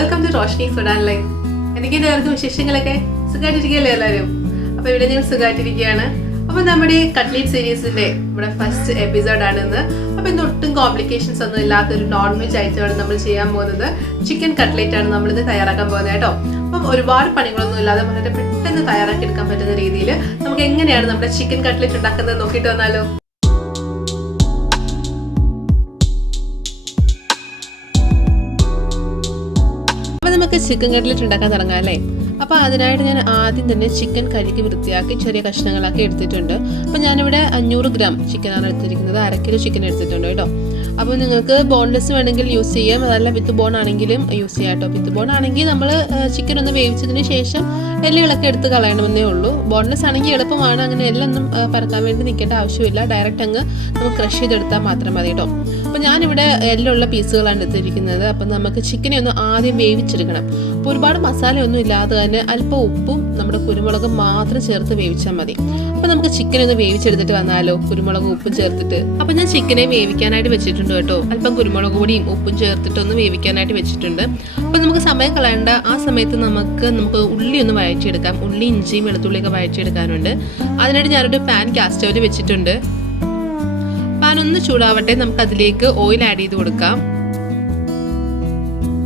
Welcome to Roshnisfoodnlife. എനിക്ക് എല്ലാവർക്കും വിശേഷങ്ങളൊക്കെ സുഖമായിട്ടിരിക്കുകയല്ലേ എല്ലാവരും? അപ്പോൾ ഇവിടെ ഞാൻ സുഖമായിട്ടിരിക്കുകയാണ്. അപ്പോൾ നമ്മുടെ കട്ട്ലേറ്റ് സീരീസിന്റെ ഇവിടെ ഫസ്റ്റ് എപ്പിസോഡാണിന്ന്. അപ്പോൾ ഇന്ന് ഒട്ടും കോംപ്ലിക്കേഷൻസ് ഒന്നും ഇല്ലാത്തൊരു നോൺ വെജ് ഐറ്റമാണ് നമ്മൾ ചെയ്യാൻ പോകുന്നത്. ചിക്കൻ കട്ട്ലേറ്റ് ആണ് നമ്മളിത് തയ്യാറാക്കാൻ പോകുന്നത് കേട്ടോ. അപ്പം ഒരുപാട് പണികളൊന്നും ഇല്ലാതെ വളരെ പെട്ടെന്ന് തയ്യാറാക്കി എടുക്കാൻ പറ്റുന്ന രീതിയിൽ നമുക്ക് എങ്ങനെയാണ് നമ്മുടെ ചിക്കൻ കട്ട്ലേറ്റ് ഉണ്ടാക്കുന്നത് നോക്കിയിട്ട് വന്നാലോ? നമുക്ക് ചിക്കൻ കട്ട്ലേറ്റ് ഉണ്ടാക്കാൻ തുടങ്ങാം അല്ലേ? അപ്പോൾ അതിനായിട്ട് ഞാൻ ആദ്യം തന്നെ ചിക്കൻ കഴുകി വൃത്തിയാക്കി ചെറിയ കഷ്ണങ്ങളാക്കി എടുത്തിട്ടുണ്ട്. അപ്പോൾ ഞാനിവിടെ 500 ഗ്രാം ചിക്കനാണ് എടുത്തിരിക്കുന്നത്. 1/2 കിലോ ചിക്കൻ എടുത്തിട്ടുണ്ട് കേട്ടോ. അപ്പോൾ നിങ്ങൾക്ക് ബോൺലെസ് വേണമെങ്കിൽ യൂസ് ചെയ്യാം, അതല്ല വിത്ത് ബോൺ ആണെങ്കിലും യൂസ് ചെയ്യാം കേട്ടോ. വിത്ത് ബോൺ ആണെങ്കിൽ നമ്മൾ ചിക്കൻ ഒന്ന് വേവിച്ചതിന് ശേഷം എല്ലുകളൊക്കെ എടുത്ത് കളയണമെന്നേ ഉള്ളൂ. ബോൺലെസ് ആണെങ്കിൽ എളുപ്പമാണ്, അങ്ങനെ എല്ലൊന്നും പരക്കാൻ വേണ്ടി നിൽക്കേണ്ട ആവശ്യമില്ല. ഡയറക്റ്റ് അങ്ങ് നമുക്ക് ക്രഷ് ചെയ്തെടുത്താൽ മാത്രം മതി കേട്ടോ. അപ്പോൾ ഞാനിവിടെ എല്ലുള്ള പീസുകളാണ് എടുത്തിരിക്കുന്നത്. അപ്പം നമുക്ക് ചിക്കനെ ഒന്ന് ആദ്യം വേവിച്ചെടുക്കണം. അപ്പോൾ ഒരുപാട് മസാലയൊന്നും ഇല്ലാതെ തന്നെ അല്പം ഉപ്പും നമ്മുടെ കുരുമുളകും മാത്രം ചേർത്ത് വേവിച്ചാൽ മതി. അപ്പോൾ നമുക്ക് ചിക്കൻ ഒന്ന് വേവിച്ചെടുത്തിട്ട് വന്നാലോ, കുരുമുളകും ഉപ്പും ചേർത്തിട്ട്. അപ്പോൾ ഞാൻ ചിക്കനെ വേവിക്കാനായിട്ട് വെച്ചിട്ടുണ്ട് കേട്ടോ. അല്പം കുരുമുളക് പൊടിയും ഉപ്പും ചേർത്തിട്ട് ഒന്ന് വേവിക്കാനായിട്ട് വെച്ചിട്ടുണ്ട്. അപ്പോൾ നമുക്ക് സമയം കളയേണ്ട. ആ സമയത്ത് നമുക്ക് ഉള്ളി ഒന്ന് വഴറ്റിയെടുക്കാം. ഉള്ളി, ഇഞ്ചിയും വെളുത്തുള്ളിയൊക്കെ വഴറ്റിയെടുക്കാനുണ്ട്. അതിനായിട്ട് ഞാനൊരു പാൻ ഗ്യാസ് സ്റ്റൗവിൽ വെച്ചിട്ടുണ്ട്. പാൻ ഒന്ന് ചൂടാവട്ടെ, നമുക്ക് അതിലേക്ക് ഓയിൽ ആഡ് ചെയ്ത് കൊടുക്കാം.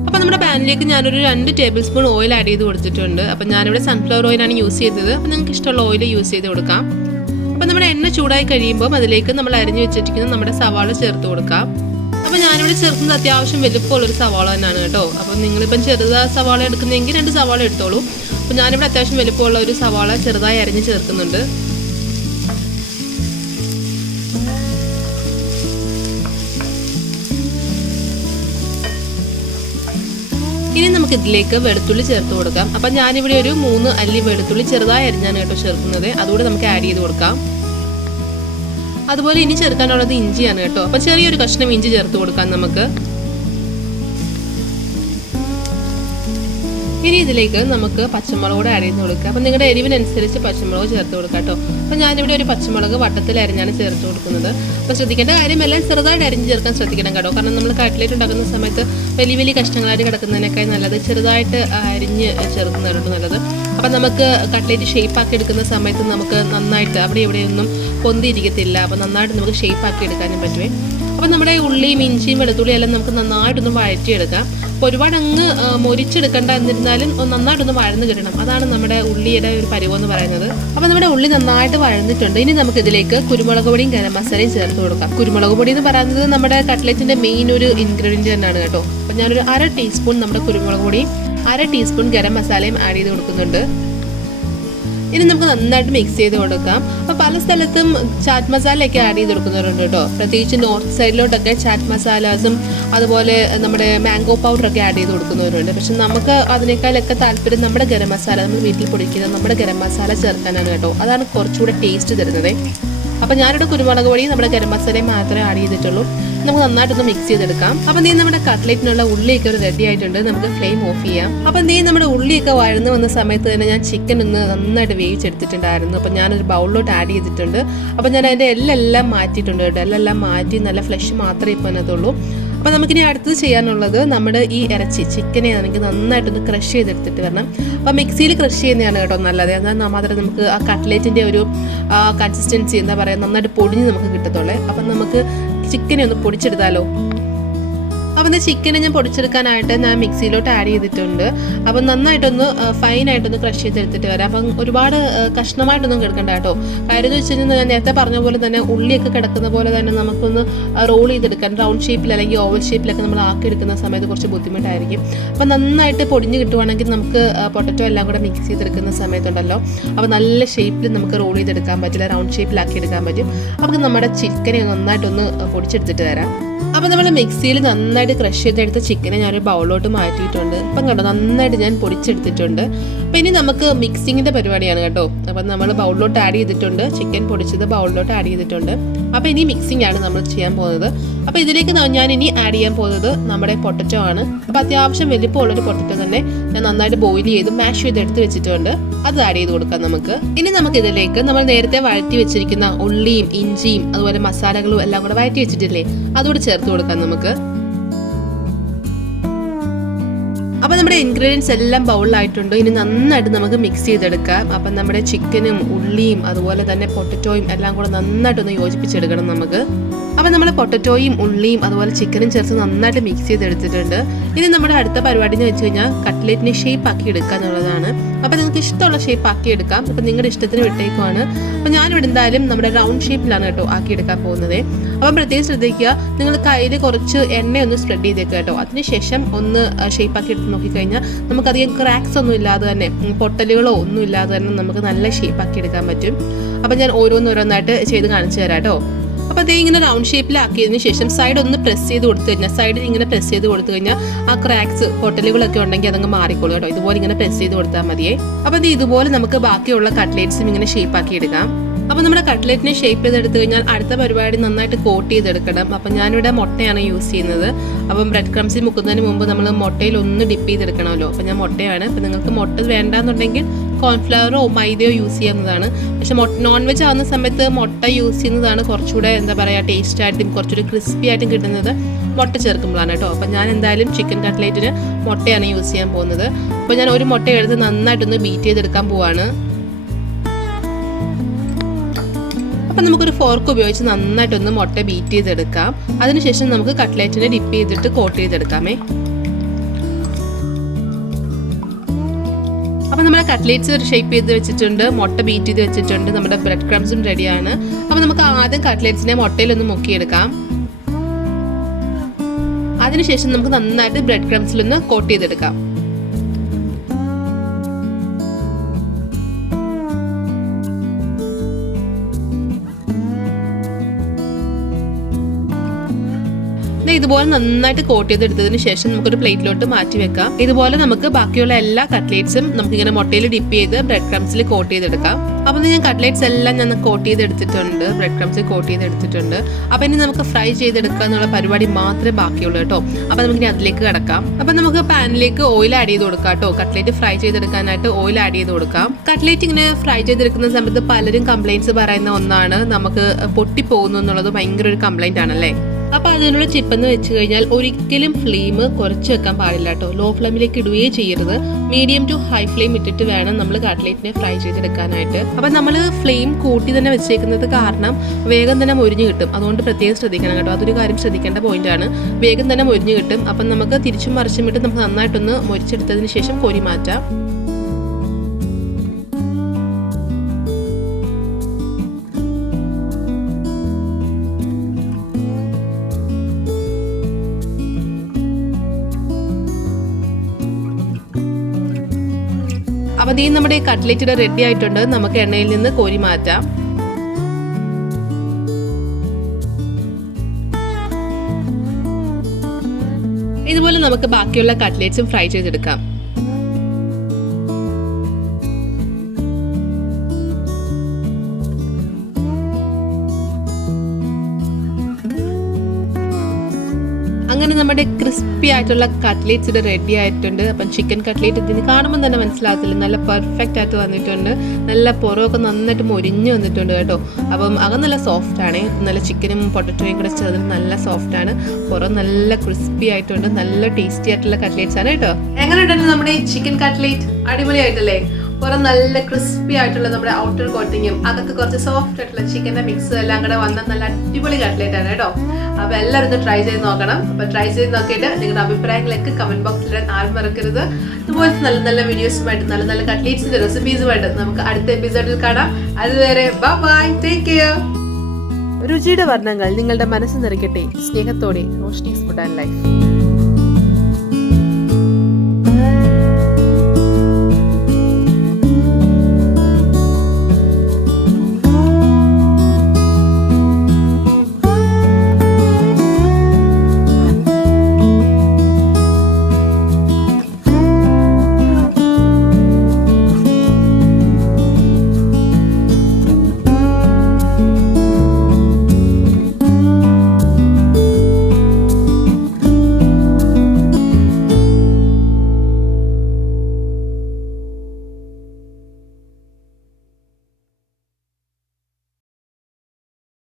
അപ്പോൾ നമ്മുടെ പാനിലേക്ക് ഞാനൊരു 2 ടേബിൾ സ്പൂൺ ഓയിൽ ആഡ് ചെയ്ത് കൊടുത്തിട്ടുണ്ട്. അപ്പോൾ ഞാനിവിടെ സൺഫ്ലവർ ഓയിലാണ് യൂസ് ചെയ്തത്. അപ്പോൾ നിങ്ങൾക്ക് ഇഷ്ടമുള്ള ഓയിൽ യൂസ് ചെയ്ത് കൊടുക്കാം. അപ്പോൾ നമ്മുടെ എണ്ണ ചൂടായി കഴിയുമ്പോൾ അതിലേക്ക് നമ്മൾ അരിഞ്ഞു വെച്ചിരിക്കുന്ന നമ്മുടെ സവാള ചേർത്ത് കൊടുക്കാം. അപ്പോൾ ഞാനിവിടെ ചേർക്കുന്നത് അത്യാവശ്യം വലുപ്പമുള്ളൊരു സവാള തന്നെയാണ് കേട്ടോ. അപ്പോൾ നിങ്ങളിപ്പം സവാള എടുക്കുന്നതെങ്കിൽ 2 സവാള എടുത്തോളൂ. അപ്പോൾ ഞാനിവിടെ അത്യാവശ്യം വലുപ്പമുള്ള ഒരു സവാള ചെറുതായി അരിഞ്ഞ് ചേർക്കുന്നുണ്ട്. ഇനി നമുക്ക് ഇതിലേക്ക് വെളുത്തുള്ളി ചേർത്ത് കൊടുക്കാം. അപ്പം ഞാനിവിടെ ഒരു 3 അല്ലി വെളുത്തുള്ളി ചെറുതായി അരിഞ്ഞാണ് കേട്ടോ ചേർക്കുന്നത്. അതുകൂടെ നമുക്ക് ആഡ് ചെയ്ത് കൊടുക്കാം. അതുപോലെ ഇനി ചേർക്കാനുള്ളത് ഇഞ്ചിയാണ് കേട്ടോ. അപ്പം ചെറിയൊരു കഷ്ണം ഇഞ്ചി ചേർത്ത് കൊടുക്കാം നമുക്ക്. ഇനി ഇതിലേക്ക് നമുക്ക് പച്ചമുളക് ആഡ് ചെയ്ത് കൊടുക്കാം. അപ്പം നിങ്ങളുടെ എരിവിനനുസരിച്ച് പച്ചമുളക് ചേർത്ത് കൊടുക്കാം കേട്ടോ. അപ്പം ഞാനിവിടെ ഒരു പച്ചമുളക് വട്ടത്തിൽ അരിഞ്ഞാണ് ചേർത്ത് കൊടുക്കുന്നത്. അപ്പോൾ ശ്രദ്ധിക്കേണ്ട കാര്യം എല്ലാം ചെറുതായിട്ട് അരിഞ്ഞ് ചേർക്കാൻ ശ്രദ്ധിക്കണം കേട്ടോ. കാരണം നമ്മൾ കട്ട്ലേറ്റ് ഉണ്ടാക്കുന്ന സമയത്ത് വലിയ വലിയ കഷ്ണങ്ങളായിട്ട് കിടക്കുന്നതിനേക്കാൾ നല്ലത് ചെറുതായിട്ട് അരിഞ്ഞ് ചേർക്കുന്നതാണ് നല്ലത്. അപ്പം നമുക്ക് കട്ട്ലേറ്റ് ഷേപ്പാക്കി എടുക്കുന്ന സമയത്ത് നമുക്ക് നന്നായിട്ട് അവിടെ ഇവിടെയൊന്നും പൊന്തിയിരിക്കത്തില്ല. അപ്പം നന്നായിട്ട് നമുക്ക് ഷേപ്പാക്കി എടുക്കാനും പറ്റുമേ. അപ്പം നമ്മുടെ ഉള്ളിയും ഇഞ്ചിയും വെളുത്തുള്ളിയും എല്ലാം നമുക്ക് നന്നായിട്ടൊന്ന് വഴറ്റിയെടുക്കാം. അപ്പോൾ ഒരുപാട് അങ്ങ് മൊരിച്ചെടുക്കേണ്ട, എന്നിരുന്നാലും നന്നായിട്ടൊന്ന് വഴന്ന് കിട്ടണം. അതാണ് നമ്മുടെ ഉള്ളിയുടെ ഒരു പരുവെന്ന് പറയുന്നത്. അപ്പോൾ നമ്മുടെ ഉള്ളി നന്നായിട്ട് വഴന്നിട്ടുണ്ട്. ഇനി നമുക്ക് ഇതിലേക്ക് കുരുമുളക് പൊടിയും ഗരം മസാലയും ചേർത്ത് കൊടുക്കാം. കുരുമുളക് പൊടി എന്ന് പറയുന്നത് നമ്മുടെ കട്ട്ലേറ്റിൻ്റെ മെയിൻ ഒരു ഇൻഗ്രീഡിയൻറ്റ് തന്നെയാണ് കേട്ടോ. അപ്പോൾ ഞാനൊരു 1/2 ടീസ്പൂൺ നമ്മുടെ കുരുമുളക് പൊടിയും 1/2 ടീസ്പൂൺ ഗരം മസാലയും ആഡ് ചെയ്ത് കൊടുക്കുന്നുണ്ട്. ഇനി നമുക്ക് നന്നായിട്ട് മിക്സ് ചെയ്ത് കൊടുക്കാം. അപ്പോൾ പല സ്ഥലത്തും ചാറ്റ് മസാലയൊക്കെ ആഡ് ചെയ്ത് കൊടുക്കുന്നവരുണ്ട് കേട്ടോ. പ്രത്യേകിച്ച് നോർത്ത് സൈഡിലോട്ടൊക്കെ ചാറ്റ് മസാലാസും അതുപോലെ നമ്മുടെ മാംഗോ പൗഡറൊക്കെ ആഡ് ചെയ്ത് കൊടുക്കുന്നവരുണ്ട്. പക്ഷെ നമുക്ക് അതിനേക്കാളൊക്കെ താല്പര്യം നമ്മുടെ ഗരം മസാല, നമ്മൾ വീട്ടിൽ പൊടിക്കുന്ന നമ്മുടെ ഗരം മസാല ചേർക്കാനാണ് കേട്ടോ. അതാണ് കുറച്ചുകൂടെ ടേസ്റ്റ് തരുന്നത്. അപ്പോൾ ഞാനിവിടെ കുരുമുളക് പൊടിയും നമ്മുടെ ഗരം മസാലയും മാത്രമേ ആഡ് ചെയ്തിട്ടുള്ളൂ. നമുക്ക് നന്നായിട്ടൊന്ന് മിക്സ് ചെയ്തെടുക്കാം. അപ്പം നമ്മുടെ കട്ട്ലേറ്റിനുള്ള ഉള്ളിയൊക്കെ ഒരു റെഡി ആയിട്ടുണ്ട്. നമുക്ക് ഫ്ലെയിം ഓഫ് ചെയ്യാം. അപ്പം നമ്മുടെ ഉള്ളിയൊക്കെ വഴന്ന് വന്ന സമയത്ത് തന്നെ ഞാൻ ചിക്കൻ ഒന്ന് നന്നായിട്ട് വേവിച്ചെടുത്തിട്ടുണ്ടായിരുന്നു. അപ്പം ഞാനൊരു ബൗളിലോട്ട് ആഡ് ചെയ്തിട്ടുണ്ട്. അപ്പം ഞാൻ അതിൻ്റെ എല്ലാം മാറ്റിയിട്ടുണ്ട് കേട്ടോ. എല്ലാം മാറ്റി നല്ല ഫ്ലഷ് മാത്രമേ ഇപ്പം അതിനകത്തുള്ളൂ. അപ്പോൾ നമുക്കിനി അടുത്തത് ചെയ്യാനുള്ളത് നമ്മുടെ ഈ ഇറച്ചി ചിക്കനെ ആണെങ്കിൽ നന്നായിട്ടൊന്ന് ക്രഷ് ചെയ്തെടുത്തിട്ട് വരണം. അപ്പോൾ മിക്സിയിൽ ക്രഷ് ചെയ്യുന്നതാണ് കേട്ടോ നല്ലത്. എന്നാൽ മാത്രമേ നമുക്ക് ആ കട്ട്ലേറ്റിൻ്റെ ഒരു കൺസിസ്റ്റൻസി എന്താ പറയുക നന്നായിട്ട് പൊടിഞ്ഞ് നമുക്ക് കിട്ടത്തുള്ളേ. അപ്പം നമുക്ക് ചിക്കനെ ഒന്ന് പൊടിച്ചെടുത്താലോ. അപ്പം ചിക്കനെ ഞാൻ പൊടിച്ചെടുക്കാനായിട്ട് ഞാൻ മിക്സിയിലോട്ട് ആഡ് ചെയ്തിട്ടുണ്ട്. അപ്പം നന്നായിട്ടൊന്ന് ഫൈനായിട്ടൊന്ന് ക്രഷ് ചെയ്തെടുത്തിട്ട് വരാം. അപ്പം ഒരുപാട് കഷ്ണമായിട്ടൊന്നും കിടക്കണ്ട കേട്ടോ. കാര്യം എന്ന് വെച്ച് കഴിഞ്ഞാൽ ഞാൻ നേരത്തെ പറഞ്ഞ പോലെ തന്നെ ഉള്ളിയൊക്കെ കിടക്കുന്ന പോലെ തന്നെ നമുക്കൊന്ന് റോൾ ചെയ്തെടുക്കാൻ റൗണ്ട് ഷേപ്പിൽ അല്ലെങ്കിൽ ഓവൽ ഷേപ്പിലൊക്കെ നമ്മൾ ആക്കിയെടുക്കുന്ന സമയത്ത് കുറച്ച് ബുദ്ധിമുട്ടായിരിക്കും. അപ്പം നന്നായിട്ട് പൊടിഞ്ഞ് കിട്ടുവാണെങ്കിൽ നമുക്ക് പൊട്ടറ്റോ എല്ലാം കൂടെ മിക്സ് ചെയ്തെടുക്കുന്ന സമയത്തുണ്ടല്ലോ അപ്പോൾ നല്ല ഷേപ്പിൽ നമുക്ക് റോൾ ചെയ്തെടുക്കാൻ പറ്റില്ല, റൗണ്ട് ഷേപ്പിലാക്കി എടുക്കാൻ പറ്റും. അപ്പോൾ നമ്മുടെ ചിക്കനെ നന്നായിട്ടൊന്ന് പൊടിച്ചെടുത്തിട്ട് തരാം. അപ്പോൾ നമ്മൾ മിക്സിയിൽ നന്നായിട്ട് ക്രഷ് ചെയ്തെടുത്ത ചിക്കനെ ഞാനൊരു ബൗളിലോട്ട് മാറ്റിയിട്ടുണ്ട്. അപ്പം കേട്ടോ നന്നായിട്ട് ഞാൻ പൊടിച്ചെടുത്തിട്ടുണ്ട്. അപ്പോൾ ഇനി നമുക്ക് മിക്സിങ്ങിൻ്റെ പരിപാടിയാണ് കേട്ടോ. അപ്പം നമ്മൾ ബൗളിലോട്ട് ആഡ് ചെയ്തിട്ടുണ്ട്, ചിക്കൻ പൊടിച്ചത് ബൗളിലോട്ട് ആഡ് ചെയ്തിട്ടുണ്ട്. അപ്പോൾ ഇനി മിക്സിംഗ് ആണ് നമ്മൾ ചെയ്യാൻ പോകുന്നത്. അപ്പോൾ ഇതിലേക്ക് ഞാൻ ഇനി ആഡ് ചെയ്യാൻ പോകുന്നത് നമ്മുടെ പൊട്ടറ്റോ ആണ്. അപ്പോൾ അത്യാവശ്യം വലിപ്പമുള്ളൊരു പൊട്ടറ്റോ തന്നെ ഞാൻ നന്നായിട്ട് ബോയിൽ ചെയ്ത് മാഷ് ചെയ്തെടുത്ത് വെച്ചിട്ടുണ്ട്. അത് ആഡ് ചെയ്ത് കൊടുക്കാം നമുക്ക്. ഇനി നമുക്ക് ഇതിലേക്ക് നമ്മൾ നേരത്തെ വഴറ്റി വെച്ചിരിക്കുന്ന ഉള്ളിയും ഇഞ്ചിയും അതുപോലെ മസാലകളും എല്ലാം കൂടെ വഴറ്റി വെച്ചിട്ടില്ലേ, അതുകൂടെ ചേർത്ത് കൊടുക്കാം നമുക്ക്. അപ്പോൾ നമ്മുടെ ഇൻഗ്രീഡിയൻസ് എല്ലാം ബൗളിലായിട്ടുണ്ട്. ഇനി നന്നായിട്ട് നമുക്ക് മിക്സ് ചെയ്തെടുക്കാം. അപ്പം നമ്മുടെ ചിക്കനും ഉള്ളിയും അതുപോലെ തന്നെ പൊട്ടറ്റോയും എല്ലാം കൂടെ നന്നായിട്ടൊന്ന് യോജിപ്പിച്ചെടുക്കണം നമുക്ക്. അപ്പം നമ്മൾ പൊട്ടറ്റോയും ഉള്ളിയും അതുപോലെ ചിക്കനും ചേർത്ത് നന്നായിട്ട് മിക്സ് ചെയ്തെടുത്തിട്ടുണ്ട്. ഇനി നമ്മുടെ അടുത്ത പരിപാടി എന്ന് വെച്ച് കഴിഞ്ഞാൽ കട്ട്ലേറ്റിനെ ഷേപ്പ് ആക്കി എടുക്കുക എന്നുള്ളതാണ്. അപ്പോൾ നിങ്ങൾക്ക് ഇഷ്ടമുള്ള ഷേപ്പ് ആക്കി എടുക്കാം. അപ്പം നിങ്ങളുടെ ഇഷ്ടത്തിന് വിട്ടേക്കുവാണ്. അപ്പം ഞാനിവിടെ എന്തായാലും നമ്മുടെ റൗണ്ട് ഷേപ്പിലാണ് കേട്ടോ ആക്കിയെടുക്കാൻ പോകുന്നത്. അപ്പം പ്രത്യേകം ശ്രദ്ധിക്കുക, നിങ്ങൾ കയ്യിൽ കുറച്ച് എണ്ണയൊന്ന് സ്പ്രെഡ് ചെയ്തേക്കുക കേട്ടോ. അതിനുശേഷം ഒന്ന് ഷേപ്പ് ആക്കി എടുത്ത് നോക്കിക്കഴിഞ്ഞാൽ നമുക്കധികം ക്രാക്സ് ഒന്നും ഇല്ലാതെ തന്നെ പൊട്ടലുകളോ ഒന്നും ഇല്ലാതെ തന്നെ നമുക്ക് നല്ല ഷേപ്പ് ആക്കി എടുക്കാൻ പറ്റും. അപ്പം ഞാൻ ഓരോന്നോരോന്നായിട്ട് ചെയ്ത് കാണിച്ചു തരാം കേട്ടോ. അപ്പോൾ അതേ ഇങ്ങനെ റൗണ്ട് ഷേപ്പിലാക്കിയതിന് ശേഷം സൈഡ് ഒന്ന് പ്രസ് ചെയ്ത് കൊടുത്തു കഴിഞ്ഞാൽ, സൈഡിൽ ഇങ്ങനെ പ്രസ് ചെയ്ത് കൊടുത്തു കഴിഞ്ഞാൽ ആ ക്രാക്സ് പൊട്ടലുകളൊക്കെ ഉണ്ടെങ്കിൽ അതങ്ങ് മാറിക്കോളൂ കേട്ടോ. ഇതുപോലെ ഇങ്ങനെ പ്രസ് ചെയ്ത് കൊടുത്താൽ മതിയേ. അപ്പോൾ അത് ഇതുപോലെ നമുക്ക് ബാക്കിയുള്ള കട്ട്ലേറ്റ്സും ഇങ്ങനെ ഷേപ്പ് ആക്കി എടുക്കാം. അപ്പോൾ നമ്മുടെ കട്ട്ലേറ്റിനെ ഷേപ്പ് ചെയ്തെടുത്തു കഴിഞ്ഞാൽ അടുത്ത പരിപാടി നന്നായിട്ട് കോട്ട് ചെയ്തെടുക്കണം. അപ്പം ഞാനിവിടെ മുട്ടയാണ് യൂസ് ചെയ്യുന്നത്. അപ്പം ബ്രെഡ് ക്രംസിൽ മുക്കുന്നതിന് മുമ്പ് നമ്മൾ മുട്ടയിൽ ഒന്ന് ഡിപ്പ് ചെയ്തെടുക്കണമല്ലോ. അപ്പം ഞാൻ മുട്ടയാണ്. അപ്പം നിങ്ങൾക്ക് മുട്ട വേണ്ടാന്നുണ്ടെങ്കിൽ കോൺഫ്ലവറോ മൈദയോ യൂസ് ചെയ്യുന്നതാണ്. പക്ഷെ നോൺ വെജ് ആവുന്ന സമയത്ത് മുട്ട യൂസ് ചെയ്യുന്നതാണ് കുറച്ചുകൂടെ എന്താ പറയുക ടേസ്റ്റായിട്ടും കുറച്ചുകൂടി ക്രിസ്പി ആയിട്ടും കിട്ടുന്നത് മുട്ട ചേർക്കുമ്പോഴാണ് കേട്ടോ. അപ്പം ഞാൻ എന്തായാലും ചിക്കൻ കട്ട്ലേറ്റിന് മുട്ടയാണ് യൂസ് ചെയ്യാൻ പോകുന്നത്. അപ്പോൾ ഞാൻ ഒരു മുട്ട എടുത്ത് നന്നായിട്ടൊന്ന് ബീറ്റ് ചെയ്തെടുക്കാൻ പോവാണ്. അപ്പം നമുക്കൊരു ഫോർക്ക് ഉപയോഗിച്ച് നന്നായിട്ടൊന്ന് മുട്ട ബീറ്റ് ചെയ്തെടുക്കാം. അതിനുശേഷം നമുക്ക് കട്ട്ലേറ്റിനെ ഡിപ്പ് ചെയ്തിട്ട് കോട്ട് ചെയ്തെടുക്കാമേ. അപ്പം നമ്മുടെ കട്ട്ലേറ്റ്സ് ഷേപ്പ് ചെയ്ത് വെച്ചിട്ടുണ്ട്, മുട്ട ബീറ്റ് ചെയ്ത് വെച്ചിട്ടുണ്ട്, നമ്മുടെ ബ്രെഡ് ക്രംസും റെഡിയാണ്. അപ്പം നമുക്ക് ആദ്യം കട്ട്ലേറ്റ്സിനെ മുട്ടയിലൊന്ന് മുക്കിയെടുക്കാം. അതിനുശേഷം നമുക്ക് നന്നായിട്ട് ബ്രെഡ് ക്രംസിലൊന്ന് കോട്ട് ചെയ്തെടുക്കാം. ഇതുപോലെ നന്നായിട്ട് കോട്ട് ചെയ്തെടുത്തതിന് ശേഷം നമുക്കൊരു പ്ലേറ്റിലോട്ട് മാറ്റി വെക്കാം. ഇതുപോലെ നമുക്ക് ബാക്കിയുള്ള എല്ലാ കട്ട്ലേറ്റ്സും നമുക്കിങ്ങനെ മുട്ടയിൽ ഡിപ്പ് ചെയ്ത് ബ്രെഡ് ക്രംസിൽ കോട്ട് ചെയ്തെടുക്കാം. അപ്പം ഞാൻ കട്ട്ലേറ്റ്സ് എല്ലാം ഞാൻ കോട്ട് ചെയ്തെടുത്തിട്ടുണ്ട്, ബ്രെഡ് ക്രംസിൽ കോട്ട് ചെയ്തെടുത്തിട്ടുണ്ട്. അപ്പം ഇനി നമുക്ക് ഫ്രൈ ചെയ്തെടുക്കുക എന്നുള്ള പരിപാടി മാത്രമേ ബാക്കിയുള്ളൂ കേട്ടോ. അപ്പം നമുക്കിനി അതിലേക്ക് കിടക്കാം. അപ്പം നമുക്ക് പാനിലേക്ക് ഓയിൽ ആഡ് ചെയ്ത് കൊടുക്കാം കേട്ടോ. കട്ട്ലേറ്റ് ഫ്രൈ ചെയ്തെടുക്കാനായിട്ട് ഓയിൽ ആഡ് ചെയ്ത് കൊടുക്കാം. കട്ട്ലേറ്റ് ഇങ്ങനെ ഫ്രൈ ചെയ്തെടുക്കുന്ന സമയത്ത് പലരും കംപ്ലൈൻറ്റ്സ് പറയുന്ന ഒന്നാണ് നമുക്ക് പൊട്ടിപ്പോകുന്നു എന്നുള്ളത് ഭയങ്കര ഒരു കംപ്ലൈന്റ് ആണല്ലേ. അപ്പോൾ അതിനുള്ള ടിപ്പെന്ന് വെച്ച് കഴിഞ്ഞാൽ ഒരിക്കലും ഫ്ലെയിം കുറച്ച് വെക്കാൻ പാടില്ല കേട്ടോ. ലോ ഫ്ലെയിമിലേക്ക് ഇടുകയേ ചെയ്യരുത്. മീഡിയം ടു ഹൈ ഫ്ലെയിം ഇട്ടിട്ട് വേണം നമ്മൾ കട്ട്ലേറ്റിനെ ഫ്രൈ ചെയ്തെടുക്കാനായിട്ട്. അപ്പം നമ്മൾ ഫ്ലെയിം കൂട്ടി തന്നെ വെച്ചേക്കുന്നത് കാരണം വേഗം തന്നെ മൊരിഞ്ഞ് കിട്ടും. അതുകൊണ്ട് പ്രത്യേകം ശ്രദ്ധിക്കണം കേട്ടോ. അതൊരു കാര്യം ശ്രദ്ധിക്കേണ്ട പോയിന്റാണ്. വേഗം തന്നെ മൊരിഞ്ഞ് കിട്ടും. അപ്പം നമുക്ക് തിരിച്ചും മറിച്ചും ഇട്ട് നമുക്ക് നന്നായിട്ടൊന്ന് മൊരിച്ചെടുത്തതിന് ശേഷം കോരി മാറ്റാം. അപ്പോൾ ഈ നമ്മുടെ കട്ട്ലേറ്റ് റെഡി ആയിട്ടുണ്ട്. നമുക്ക് എണ്ണയിൽ നിന്ന് കോരി മാറ്റാം. ഇതുപോലെ നമുക്ക് ബാക്കിയുള്ള കട്ട്ലേറ്റ്സും ഫ്രൈ ചെയ്തെടുക്കാം. അങ്ങനെ നമ്മുടെ ക്രിസ്പി ആയിട്ടുള്ള കട്ട്ലേറ്റ്സ് ഇവിടെ റെഡി ആയിട്ടുണ്ട്. അപ്പം ചിക്കൻ കട്ട്ലേറ്റ് ഇതിന് കാണുമ്പോൾ തന്നെ മനസ്സിലാകത്തില്ല, നല്ല പെർഫെക്റ്റ് ആയിട്ട് വന്നിട്ടുണ്ട്. നല്ല പുറമൊക്കെ നന്നായിട്ട് മൊരിഞ്ഞ് വന്നിട്ടുണ്ട് കേട്ടോ. അപ്പം അകം നല്ല സോഫ്റ്റ് ആണ്. നല്ല ചിക്കനും പൊട്ടറ്റോയും കൂടെ ചേർന്നിട്ട് നല്ല സോഫ്റ്റ് ആണ്. പുറം നല്ല ക്രിസ്പി ആയിട്ടുണ്ട്. നല്ല ടേസ്റ്റി ആയിട്ടുള്ള കട്ട്ലേറ്റ്സ് ആണ് കേട്ടോ. എങ്ങനെയുണ്ട് നമ്മുടെ ചിക്കൻ കട്ട്ലേറ്റ്? അടിപൊളിയായിട്ടല്ലേ? പുറം നല്ല ക്രിസ്പി ആയിട്ടുള്ള നമ്മുടെ ഔട്ടർ കോട്ടിങ്ങും അകത്ത് കുറച്ച് സോഫ്റ്റ് ആയിട്ടുള്ള ചിക്കൻ്റെ മിക്സ് എല്ലാം കൂടെ വന്ന നല്ല അടിപൊളി കട്ട്ലേറ്റ് ആണ് കേട്ടോ. അപ്പോൾ എല്ലാവരും ഒന്ന് ട്രൈ ചെയ്ത് നോക്കണം. അപ്പോൾ ട്രൈ ചെയ്ത് നോക്കിയിട്ട് നിങ്ങളുടെ അഭിപ്രായങ്ങളൊക്കെ കമന്റ് ബോക്സിൽ ഇടാൻ ആരും മറക്കരുത്. ഇതുപോലത്തെ നല്ല നല്ല വീഡിയോസുമായിട്ട് നല്ല നല്ല കട്ട്ലേറ്റ്സിന്റെ റെസിപ്പീസുമായിട്ട് നമുക്ക് അടുത്ത എപ്പിസോഡിൽ കാണാം. അതുവരെ ബൈ, ടേക്ക് കെയർ. രുചിയുടെ വർണ്ണങ്ങൾ നിങ്ങളുടെ മനസ്സ് നിറയ്ക്കട്ടെ. സ്നേഹത്തോടെ റോഷ്നീസ് ഫുഡ് ആൻഡ് ലൈഫ്.